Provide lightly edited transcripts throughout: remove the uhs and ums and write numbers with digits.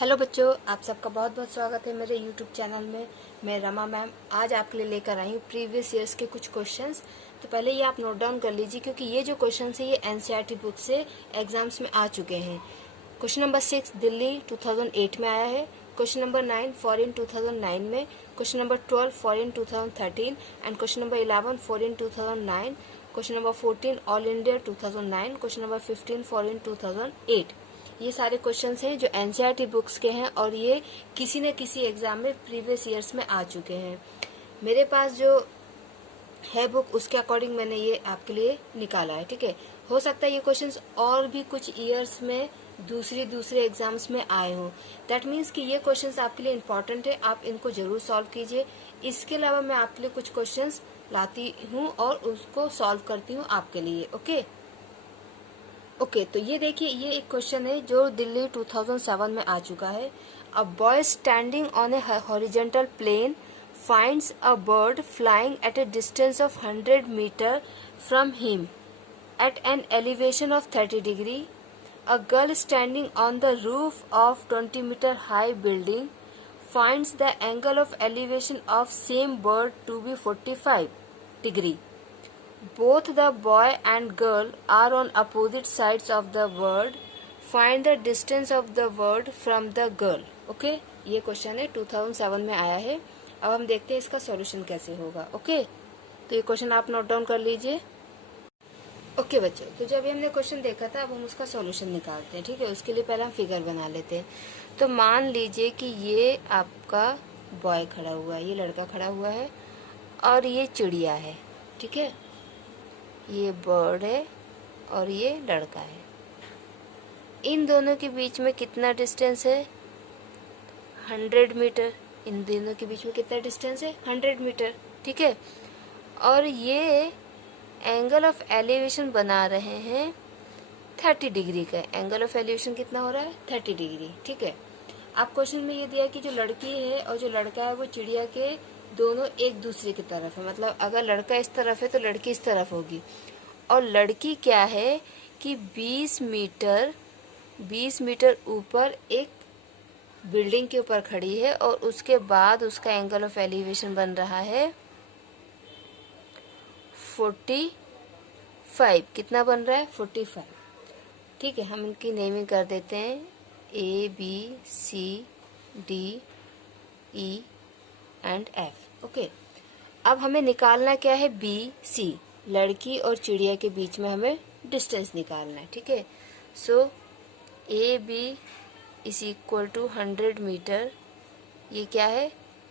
Hello बच्चों, आप सबका बहुत बहुत स्वागत है मेरे यूट्यूब चैनल में। मैं रमा मैम आज आपके लिए लेकर आई हूँ प्रीवियस ईयर्स के कुछ क्वेश्चंस। तो पहले ये आप नोट डाउन कर लीजिए क्योंकि ये जो क्वेश्चंस है ये एनसीईआरटी बुक से एग्जाम्स में आ चुके हैं। क्वेश्चन नंबर 6 दिल्ली 2008 में आया है। क्वेश्चन नंबर 9 फॉरेन 2009 में। Question number 12 foreign 2013 and question number 11 foreign 2009। Question number 14 all India 2009। Question number 15 foreign 2008। ये सारे क्वेश्चंस हैं जो एनसीईआरटी बुक्स के हैं और ये किसी न किसी एग्जाम में प्रीवियस ईयर्स में आ चुके हैं। मेरे पास जो है बुक उसके अकॉर्डिंग मैंने ये आपके लिए निकाला है। ठीक है, हो सकता है ये क्वेश्चंस और भी कुछ ईयर्स में दूसरे एग्जाम्स में आए हों। दैट मीन्स कि ये क्वेश्चंस आपके लिए इम्पोर्टेंट है, आप इनको जरूर सॉल्व कीजिए। इसके अलावा मैं आपके लिए कुछ क्वेश्चंस लाती हूँ और उसको सॉल्व करती हूँ आपके लिए। ओके, तो ये देखिए, ये एक क्वेश्चन है जो दिल्ली 2007 में आ चुका है। A boy standing on a horizontal plane finds a bird flying at a distance of 100 meter from him at an elevation of 30 degree. A girl standing on the roof of 20 meter high building finds the angle of elevation of same bird to be 45 degree. Both the boy and girl are on opposite sides of the bird. Find the distance of the bird from the girl. Okay, ये question है 2007 में आया है। अब हम देखते हैं इसका सॉल्यूशन कैसे होगा। ओके, तो ये क्वेश्चन आप नोट डाउन कर लीजिए। ओके बच्चों, तो जब हमने क्वेश्चन देखा था अब हम उसका सॉल्यूशन निकालते हैं। ठीक है, उसके लिए पहले हम फिगर बना लेते हैं। तो मान लीजिए कि ये आपका बॉय खड़ा हुआ है, ये लड़का खड़ा हुआ है और ये चिड़िया है। ठीक है, ये बर्ड है और ये लड़का है। इन दोनों के बीच में कितना डिस्टेंस है? 100 मीटर। इन दोनों के बीच में कितना डिस्टेंस है? 100 मीटर। ठीक है, और ये एंगल ऑफ एलिवेशन बना रहे हैं 30 डिग्री का। एंगल ऑफ एलिवेशन कितना हो रहा है? 30 डिग्री। ठीक है, आप क्वेश्चन में ये दिया कि जो लड़की है और जो लड़का है वो चिड़िया के दोनों एक दूसरे की तरफ है। मतलब अगर लड़का इस तरफ है तो लड़की इस तरफ होगी। और लड़की क्या है कि 20 मीटर ऊपर एक बिल्डिंग के ऊपर खड़ी है और उसके बाद उसका एंगल ऑफ एलिवेशन बन रहा है 45। कितना बन रहा है? 45। ठीक है, हम इनकी नेमिंग कर देते हैं ABCDE एंड F। ओके, अब हमें निकालना क्या है? BC, लड़की और चिड़िया के बीच में हमें डिस्टेंस निकालना है। ठीक है, so AB is equal to 100 metre. ये क्या है?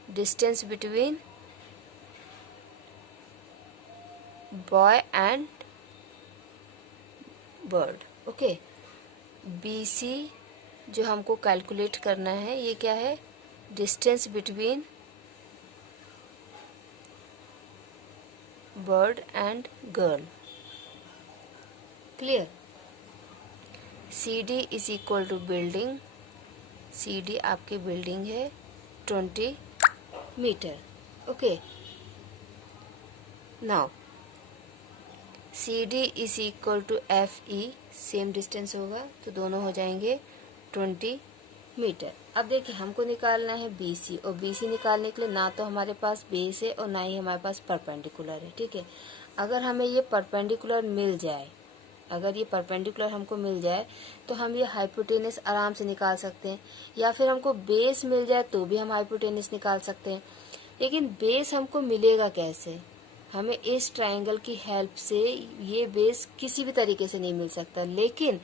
Distance between boy and bird. Okay, BC जो हमको कैलकुलेट करना है ये क्या है? Distance between bird and girl. Clear? CD is equal to building. CD आपकी बिल्डिंग है 20 metre. Okay, now CD is equal to FE, same distance होगा तो दोनों हो जाएंगे 20 मीटर। अब देखिए, हमको निकालना है BC और BC निकालने के लिए ना तो हमारे पास बेस है और ना ही हमारे पास परपेंडिकुलर है। ठीक है, अगर हमें ये परपेंडिकुलर मिल जाए, अगर ये परपेंडिकुलर हमको मिल जाए तो हम ये हाइपोटेनस आराम से निकाल सकते हैं, या फिर हमको बेस मिल जाए तो भी हम हाइपोटेनस निकाल सकते हैं। लेकिन बेस हमको मिलेगा कैसे? हमें इस ट्रायंगल की हेल्प से ये बेस किसी भी तरीके से नहीं मिल सकता, लेकिन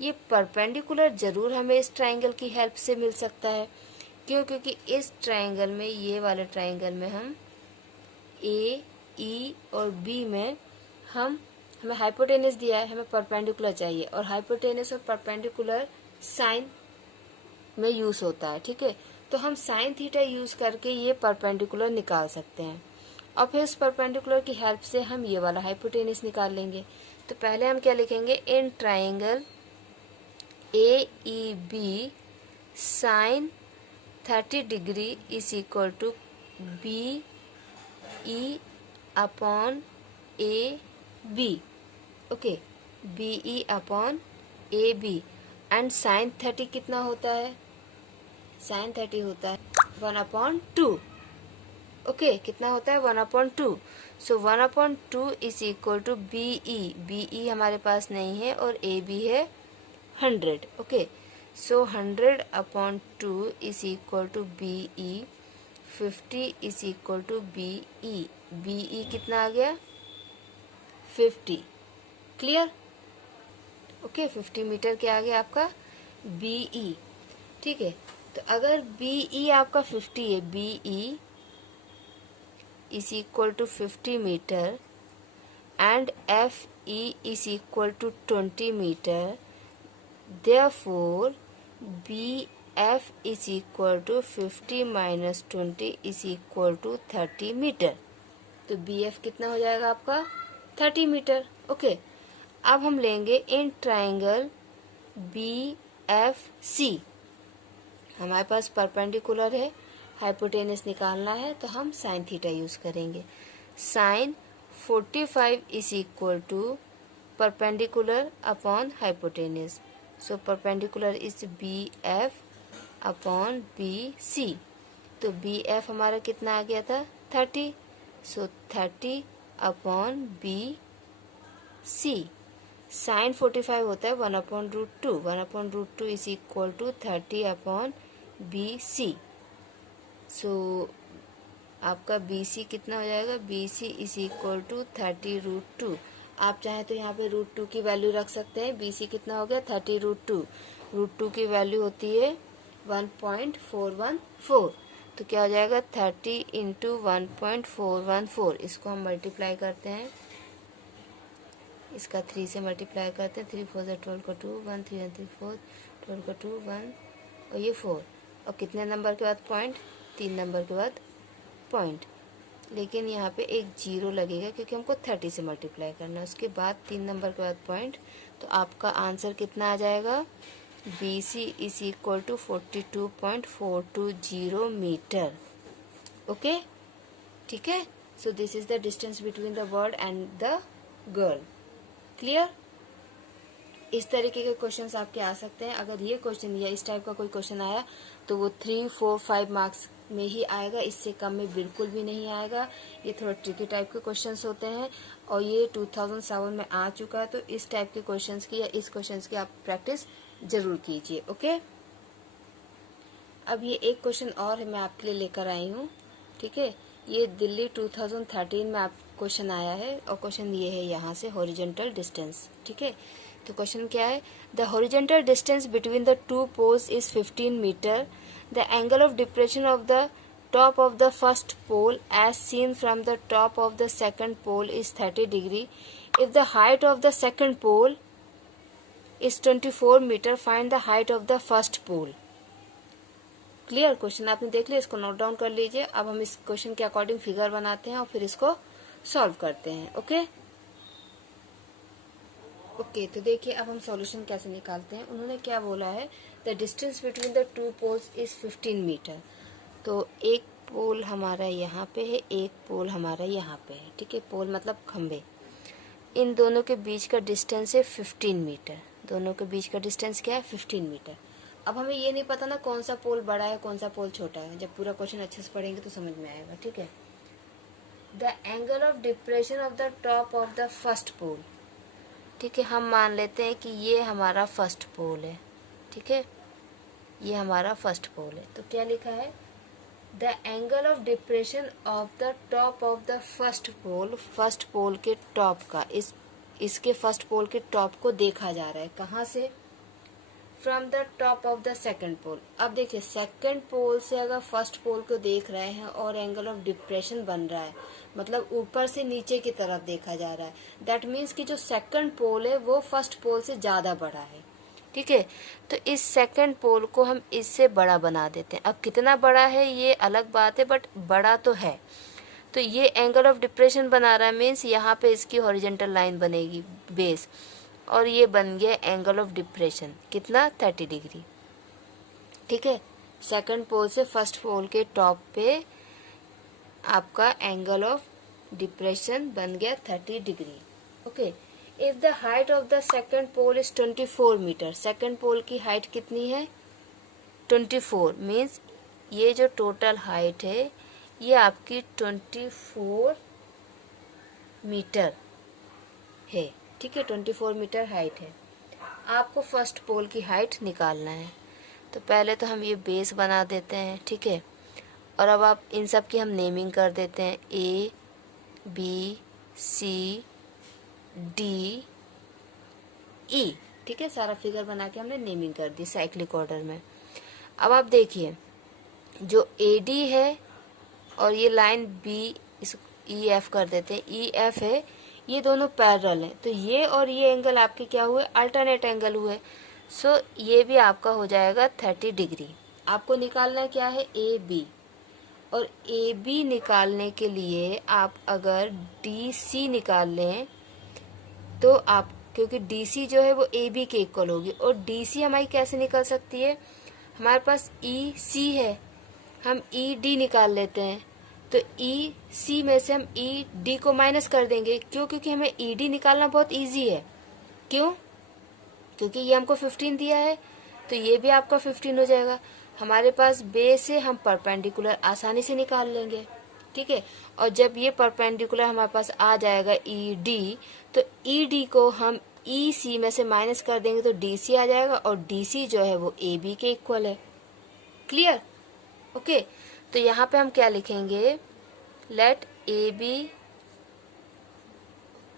ये परपेंडिकुलर जरूर हमें इस ट्रायंगल की हेल्प से मिल सकता है। क्यों? क्योंकि इस ट्रायंगल में, ये वाले ट्रायंगल में हम A, E और B में हमें हाइपोटेनस दिया है, हमें परपेंडिकुलर चाहिए और हाइपोटेनस और परपेंडिकुलर साइन में यूज होता है। ठीक है, तो हम साइन थीटा यूज करके ये परपेंडिकुलर निकाल सकते हैं और फिर इस परपेंडिकुलर की हेल्प से हम ये वाला हाइपोटेनस निकाल लेंगे। तो पहले हम क्या लिखेंगे? In triangle AEB sine 30 degree is equal to BE upon AB। Okay, BE upon AB and sine 30 कितना होता है? साइन 30 होता है 1/2। ओके, कितना होता है 1/2। So 1/2 is equal to BE। BE हमारे पास नहीं है और AB है 100। Okay, so 100/2 is equal to BE। 50 is equal to BE। BE कितना आ गया 50। क्लियर? ओके, 50 मीटर के आगे आपका BE। ठीक है, तो अगर BE आपका 50 है, BE is equal to 50 meter and FE is equal to 20 meter, therefore BF is equal to 50 minus 20 is equal to 30 meter। तो BF कितना हो जाएगा आपका 30 मीटर। ओके, अब हम लेंगे इन ट्राइंगल BFC। हमारे पास परपेंडिकुलर है, हाइपोटेनस निकालना है, तो हम साइन थीटा यूज करेंगे। Sine 45 is equal to perpendicular upon hypotenuse. So perpendicular is BF upon BC। तो BF हमारा कितना आ गया था 30। सो 30 अपॉन BC। साइन 45 होता है 1/√2। 1/√2 is equal to 30 upon BC। So आपका BC कितना हो जाएगा, BC इज इक्वल टू 30√2। आप चाहें तो यहाँ पे √2 की वैल्यू रख सकते हैं। BC कितना हो गया 30√2। √2 की वैल्यू होती है 1.414। तो क्या हो जाएगा 30 इंटू 1.414। इसको हम मल्टीप्लाई करते हैं, इसका 3 से मल्टीप्लाई करते हैं। 3 4 12 का 2, 1 3 1 3 4, 12 का 2 1 और ये 4। और कितने नंबर के बाद पॉइंट, 3 नंबर के बाद पॉइंट। लेकिन यहाँ पे एक 0 लगेगा क्योंकि हमको 30 से मल्टीप्लाई करना है। उसके बाद 3 नंबर के बाद पॉइंट। तो आपका आंसर कितना आ जाएगा, BC is equal to 42.420 metre. Okay, ठीक है। So this is the distance between the bird and the girl. Clear? इस तरीके के क्वेश्चंस आपके आ सकते हैं। अगर ये क्वेश्चन या इस टाइप का कोई क्वेश्चन आया तो वो 3 4 5 मार्क्स में ही आएगा, इससे कम में बिल्कुल भी नहीं आएगा। ये थोड़ा ट्रिकी टाइप के क्वेश्चंस होते हैं और ये 2007 में आ चुका है। तो इस टाइप के क्वेश्चंस की या इस क्वेश्चंस की आप प्रैक्टिस जरूर कीजिए। ओके, अब ये एक क्वेश्चन और है मैं आपके लिए लेकर आई हूँ। ठीक है, ये दिल्ली 2013 में आप क्वेश्चन आया है और क्वेश्चन ये है यहाँ से हॉरिजॉन्टल डिस्टेंस। ठीक है, तो क्वेश्चन क्या है, the horizontal distance between the two poles is 15 metre. The angle of depression of the top of the first pole as seen from the top of the second pole is 30 degree. If the height of the second pole is 24 metre, find the height of the first pole. Clear? Question आपने देख लिया, इसको note down कर लीजिए। अब हम इस question के अकॉर्डिंग फिगर बनाते हैं और फिर इसको सॉल्व करते हैं। ओके ओके, तो देखिए अब हम सॉल्यूशन कैसे निकालते हैं। उन्होंने क्या बोला है, the distance between the two poles is 15 metre. तो एक पोल हमारा यहाँ पे है, एक पोल हमारा यहाँ पे है। ठीक है, पोल मतलब खंबे। इन दोनों के बीच का डिस्टेंस है 15 मीटर। दोनों के बीच का डिस्टेंस क्या है 15 मीटर। अब हमें ये नहीं पता ना कौन सा पोल बड़ा है कौन सा पोल छोटा है। जब पूरा क्वेश्चन अच्छे से पढ़ेंगे तो समझ में आएगा। ठीक है, the angle of depression of the top of the first pole. ठीक है, हम मान लेते हैं कि ये हमारा फर्स्ट पोल है। ठीक है, ये हमारा फर्स्ट पोल है। तो क्या लिखा है, the angle of depression of the top of the first pole. First pole के टॉप का, इसके फर्स्ट पोल के टॉप को देखा जा रहा है। कहाँ से, from the top of the second pole. अब देखिए सेकंड पोल से अगर फर्स्ट पोल को देख रहे हैं और एंगल ऑफ डिप्रेशन बन रहा है, मतलब ऊपर से नीचे की तरफ देखा जा रहा है, दैट मीन्स कि जो सेकंड पोल है वो फर्स्ट पोल से ज्यादा बड़ा है। ठीक है, तो इस सेकंड पोल को हम इससे बड़ा बना देते हैं। अब कितना बड़ा है ये अलग बात है, बट बड़ा तो है। तो ये एंगल ऑफ डिप्रेशन बना रहा है, मीन्स यहाँ पे इसकी हॉरिजॉन्टल लाइन बनेगी बेस, और ये बन गया एंगल ऑफ डिप्रेशन कितना 30 डिग्री। ठीक है, सेकंड पोल से फर्स्ट पोल के टॉप पे आपका एंगल ऑफ डिप्रेशन बन गया 30 degree. Okay, if the height of the second pole is 24 metre. Second pole की हाइट कितनी है 24 मीन्स ये जो टोटल हाइट है ये आपकी 24 मीटर है। ठीक है, 24 मीटर हाइट है। आपको फर्स्ट पोल की हाइट निकालना है। तो पहले तो हम ये बेस बना देते हैं। ठीक है, और अब आप इन सब की हम नेमिंग कर देते हैं, A B C D E. ठीक है, सारा फिगर बना के हमने नेमिंग कर दी साइक्लिक ऑर्डर में। अब आप देखिए जो ए डी है और ये लाइन बी, इस ई एफ कर देते हैं, ई एफ है, ये दोनों पैरेलल हैं। तो ये और ये एंगल आपके क्या हुए, अल्टरनेट एंगल हुए। सो ये भी आपका हो जाएगा 30 डिग्री। आपको निकालना क्या है, ए बी। और ए बी निकालने के लिए आप अगर डी सी निकाल लें तो आप, क्योंकि डी सी जो है वो ए बी के इक्वल होगी, और डी सी हमारी कैसे निकल सकती है, हमारे पास ई सी है, हम ई डी निकाल लेते हैं। तो ई सी में से हम ई डी को माइनस कर देंगे। क्यों, क्योंकि हमें ई डी निकालना बहुत इजी है। क्यों, क्योंकि ये हमको 15 दिया है, तो ये भी आपका 15 हो जाएगा। हमारे पास बेस है, हम परपेंडिकुलर आसानी से निकाल लेंगे। ठीक है, और जब ये परपेंडिकुलर हमारे पास आ जाएगा ई डी, तो ई डी को हम ई सी में से माइनस कर देंगे तो डी सी आ जाएगा, और डी सी जो है वो ए बी के इक्वल है। Clear, okay. तो यहाँ पे हम क्या लिखेंगे, let A B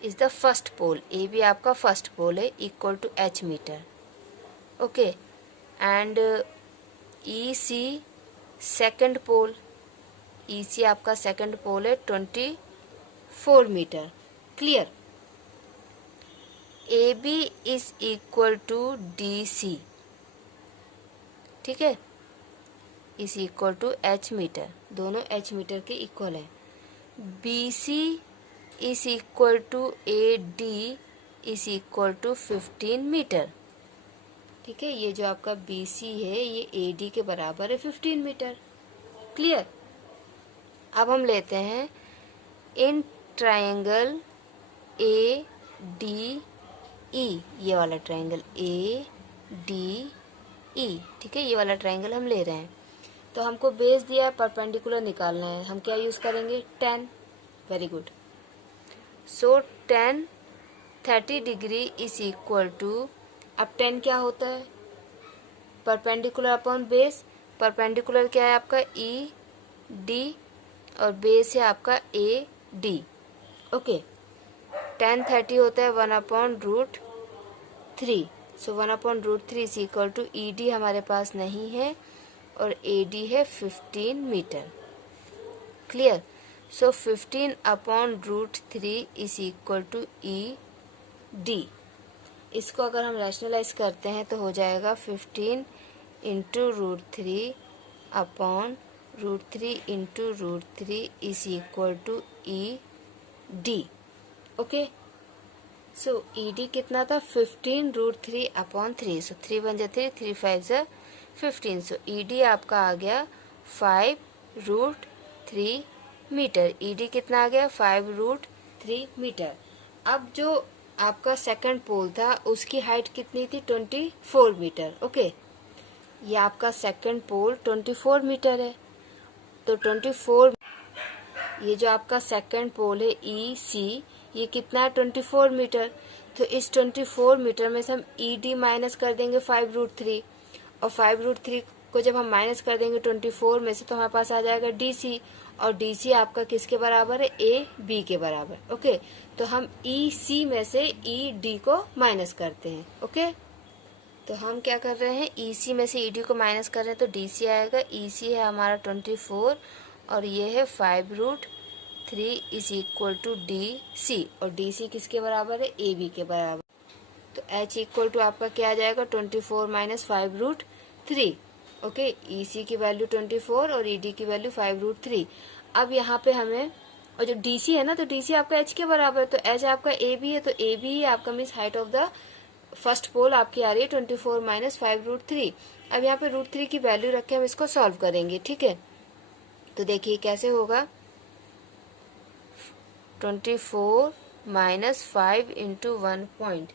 is the first pole, A B आपका फर्स्ट पोल है, equal to H metre. Okay, and E C second pole, E C आपका सेकेंड पोल है 24 metre. Clear, A B is equal to D C. ठीक है, is equal to H metre, दोनों H metre के equal है। B C is equal to A D is equal to 15 metre. ठीक है, ये जो आपका बी सी है ये ए डी के बराबर है 15 मीटर। क्लियर, अब हम लेते हैं in triangle A D E, ये वाला ट्रायंगल ए डी ई। ठीक है, ये वाला ट्रायंगल हम ले रहे हैं। तो हमको बेस दिया है, परपेंडिकुलर निकालना है। हम क्या यूज करेंगे, 10। Very good. So 10 30 degree is equal to, अब 10 क्या होता है, परपेंडिकुलर अपॉन बेस। परपेंडिकुलर क्या है आपका ई डी, और बेस है आपका ए डी। ओके, 10 30 होता है 1/√3। So 1/√3 is equal to E D हमारे पास नहीं है और ए डी है 15 metre. Clear, so 15/√3 is equal to E D. इसको अगर हम रैशनलाइज करते हैं तो हो जाएगा 15 into √3/√3 into √3 is equal to E D. Okay, so E D कितना था, 15√3/3। सो 3 1 जा 3, 3 5 जा 15। सो ई डी आपका आ गया 5√3 मीटर। ई डी कितना आ गया, 5√3 मीटर। अब जो आपका सेकंड पोल था उसकी हाइट कितनी थी, 24 मीटर। ओके, ये आपका सेकंड पोल 24 मीटर है। तो 24, ये जो आपका सेकंड पोल है ई सी, ये कितना है, 24 मीटर। तो इस 24 मीटर में से हम ई डी माइनस कर देंगे 5√3, और 5√3 को जब हम माइनस कर देंगे 24 में से तो हमारे पास आ जाएगा डी सी, और डी सी आपका किसके बराबर है, ए बी के बराबर। ओके, तो हम ई सी में से ई डी को माइनस करते हैं। ओके, तो हम क्या कर रहे हैं, ई सी में से ई डी को माइनस कर रहे हैं, तो डी सी आएगा, ई सी है हमारा 24 और ये है 5√3 is equal to D C, और डी सी किसके बराबर है, ए बी के बराबर। तो एच इक्वल टू आपका क्या आ जाएगा, 24 माइनस 5√3। ओके, ई सी की वैल्यू 24 और ई डी की वैल्यू 5√3। अब यहाँ पे हमें, और जो डी सी है ना, तो डी सी आपका एच के बराबर है, तो एच आपका ए बी है, तो ए बी ही आपका means height of the first pole आपकी आ रही है 24 माइनस 5√3। अब यहाँ पे √3 की वैल्यू रख के हम इसको सॉल्व करेंगे। ठीक है, तो देखिए कैसे होगा, 24 माइनस 5 इंटू 1 पॉइंट,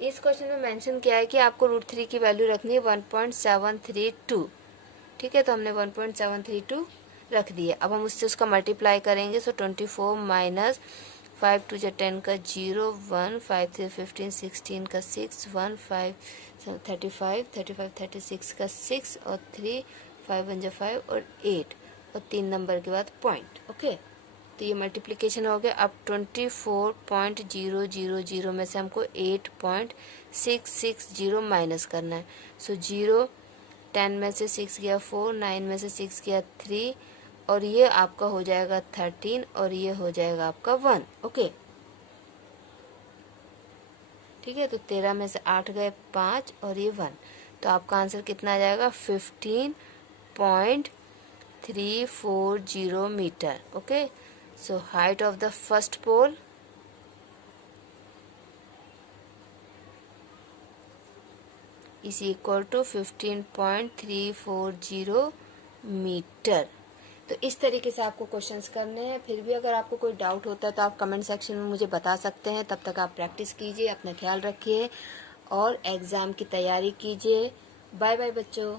इस क्वेश्चन में मेंशन किया है कि आपको √3 की वैल्यू रखनी है 1.732। ठीक है, तो हमने 1.732 रख दिया। अब हम उससे उसका मल्टीप्लाई करेंगे। सो 24 माइनस 5 2 जा 10 का 0 1 5 3 15 16 का 6 1 5 35 35 36 का 6 और 3 5 1 जा 5 और 8 और 3 नंबर के बाद पॉइंट। ओके, तो ये मल्टीप्लिकेशन हो गया। अब 24.000 में से हमको 8.660 माइनस करना है। सो 0 10 में से 6 गया 4, 9 में से 6 गया 3 और ये आपका हो जाएगा 13 और ये हो जाएगा आपका 1। ओके, ठीक है, तो 13 में से 8 गए 5 और ये 1, तो आपका आंसर कितना आ जाएगा 15.340 metre. Okay, so height of the first pole is equal to 15.340 metre. तो इस तरीके से आपको क्वेश्चंस करने हैं। फिर भी अगर आपको कोई डाउट होता है तो आप कमेंट सेक्शन में मुझे बता सकते हैं। तब तक आप प्रैक्टिस कीजिए, अपना ख्याल रखिए और एग्ज़ाम की तैयारी कीजिए। बाय बाय बच्चों।